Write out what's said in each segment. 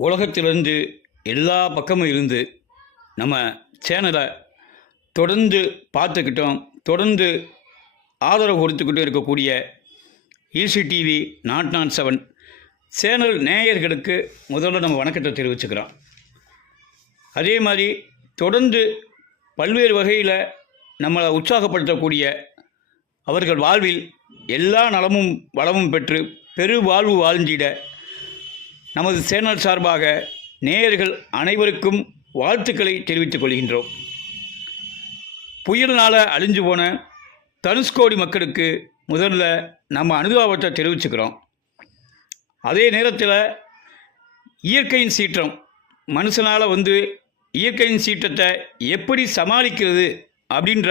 உலகத்திலிருந்து எல்லா பக்கமும் இருந்து நம்ம சேனலை தொடர்ந்து பார்த்துக்கிட்டோம், தொடர்ந்து ஆதரவு கொடுத்துக்கிட்டு இருக்கக்கூடிய ஈசி டிவி நாட் நாட் 7 சேனல் நேயர்களுக்கு முதல்ல நம்ம வணக்கத்தை தெரிவிச்சுக்கிறோம். அதே மாதிரி தொடர்ந்து பல்வேறு வகையில் நம்மளை உற்சாகப்படுத்தக்கூடிய, அவர்கள் வாழ்வில் எல்லா நலமும் வளமும் பெற்று பெரு வாழ்வு வாழ்ந்திட நமது சேனல் சார்பாக நேயர்கள் அனைவருக்கும் வாழ்த்துக்களை தெரிவித்துக் கொள்கின்றோம். புயல்னால் அழிஞ்சு போன தனுஷ்கோடி மக்களுக்கு முதல்ல நம்ம அனுதாபத்தை தெரிவிச்சுக்கிறோம். அதே நேரத்தில் இயற்கையின் சீற்றம், மனுஷனால் இயற்கையின் சீற்றத்தை எப்படி சமாளிக்கிறது அப்படின்ற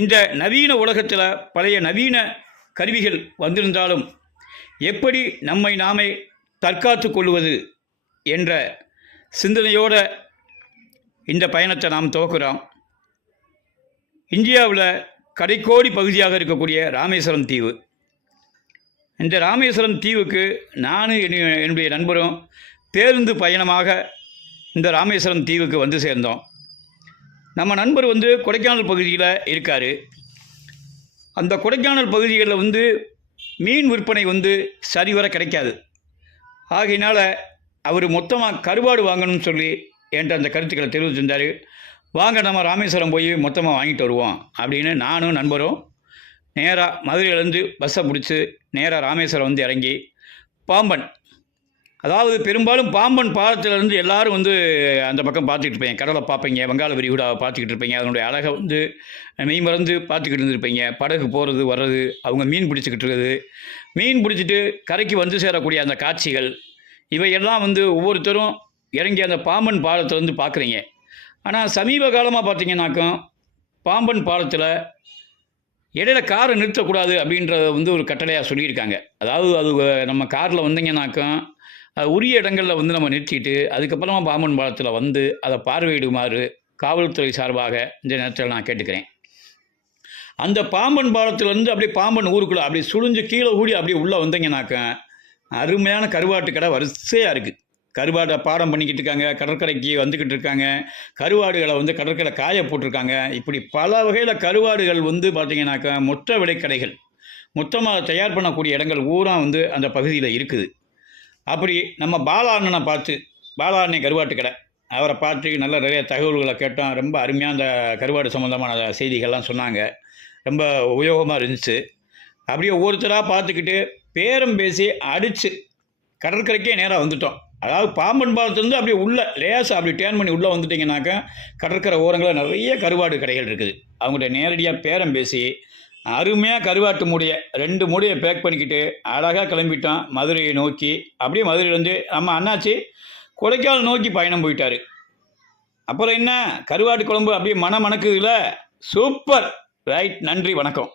இந்த நவீன உலகத்தில் பழைய நவீன கருவிகள் வந்திருந்தாலும் எப்படி நம்மை நாமே தற்காத்து கொள்வது என்ற சிந்தனையோடு இந்த பயணத்தை நாம் துவக்குறோம். இந்தியாவில் கடைக்கோடி பகுதியாக இருக்கக்கூடிய ராமேஸ்வரம் தீவு. இந்த ராமேஸ்வரம் தீவுக்கு நானும் என்னுடைய நண்பரும் பேருந்து பயணமாக இந்த ராமேஸ்வரம் தீவுக்கு வந்து சேர்ந்தோம். நம்ம நண்பர் கொடைக்கானல் பகுதியில் இருக்கார். அந்த கொடைக்கானல் பகுதிகளில் மீன் விற்பனை சரிவர கிடைக்காது. ஆகையினால் அவர் மொத்தமாக கருவாடு வாங்கணும்னு சொல்லி என்கிட்ட அந்த கருத்துக்களை தெரிவிச்சிருந்தார். வாங்க நம்ம ராமேஸ்வரம் போய் மொத்தமாக வாங்கிட்டு வருவோம் அப்படின்னு நானும் நண்பரும் நேராக மதுரையிலேருந்து பஸ்ஸை பிடிச்சி நேராக ராமேஸ்வரம் இறங்கி பாம்பன், அதாவது பெரும்பாலும் பாம்பன் பாலத்திலேருந்து எல்லோரும் அந்த பக்கம் பார்த்துக்கிட்டு இருப்பீங்க. கடலை பார்ப்பீங்க, வங்காள விரிகுடாவை பார்த்துக்கிட்டு இருப்பீங்க. அதனுடைய அழகை மெய் மறந்து பார்த்துக்கிட்டு இருந்திருப்பீங்க. படகு போகிறது வர்றது, அவங்க மீன் பிடிச்சிக்கிட்டு இருக்குது, மீன் பிடிச்சிட்டு கரைக்கு சேரக்கூடிய அந்த காட்சிகள், இவையெல்லாம் ஒவ்வொருத்தரும் இறங்கி அந்த பாம்பன் பாலத்தை பார்க்குறீங்க. ஆனால் சமீப காலமாக பார்த்தீங்கன்னாக்கும் பாம்பன் பாலத்தில் இடையில காரை நிறுத்தக்கூடாது அப்படின்றத ஒரு கட்டளையாக சொல்லியிருக்காங்க. அதாவது அது நம்ம காரில் வந்தீங்கன்னாக்கும் உரிய இடங்களில் நம்ம நிறுத்திட்டு அதுக்கப்புறமா பாம்பன் பாலத்தில் அதை பார்வையிடுமாறு காவல்துறை சார்பாக இந்த நேரத்தில் நான் கேட்டுக்கிறேன். அந்த பாம்பன் பாலத்திலேருந்து அப்படியே பாம்பன் ஊருக்குள்ளே அப்படியே சுழிஞ்சு கீழே கூடி அப்படியே உள்ளே வந்தீங்கன்னாக்க அருமையான கருவாட்டு கடை வரிசையாக இருக்குது. கருவாடை பாடம் பண்ணிக்கிட்டு இருக்காங்க, கடற்கரைக்கு வந்துக்கிட்டு இருக்காங்க, கருவாடுகளை கடற்கரை காய போட்டிருக்காங்க. இப்படி பல வகையில் கருவாடுகள் பார்த்திங்கனாக்கா மொத்த விலைக்கடைகள், மொத்தமாக தயார் பண்ணக்கூடிய இடங்கள் ஊரா அந்த பகுதியில் இருக்குது. அப்படி நம்ம பாலாண்ணனை பார்த்து, பாலாண்ணை கருவாட்டு கடை, அவரை பார்த்து நிறைய தகவல்களை கேட்டோம். ரொம்ப அருமையாக அந்த கருவாடு சம்மந்தமான செய்திகள்லாம் சொன்னாங்க. ரொம்ப உபயோகமாக இருந்துச்சு. அப்படியே ஒவ்வொருத்தராக பார்த்துக்கிட்டு பேரம் பேசி அடித்து கடற்கரைக்கே நேராக வந்துட்டோம். அதாவது பாம்பன் பாலத்துலேருந்து அப்படியே உள்ளே லேசாக அப்படி டேர்ன் பண்ணி உள்ளே வந்துட்டிங்கனாக்கா கடற்கரை ஓரங்களில் நிறைய கருவாடு கடைகள் இருக்குது. அவங்கள்ட்ட நேரடியாக பேரம் பேசி அருமையாக கருவாட்டு மூடையை 2 மூடையை பேக் பண்ணிக்கிட்டு அழகாக கிளம்பிட்டோம் மதுரையை நோக்கி. அப்படியே மதுரையிலேருந்து நம்ம அண்ணாச்சி கொடைக்கானல் நோக்கி பயணம் போயிட்டார். அப்புறம் என்ன, கருவாட்டு குழம்பு அப்படியே மணக்குதுல, சூப்பர். ரைட், நன்றி, வணக்கம்.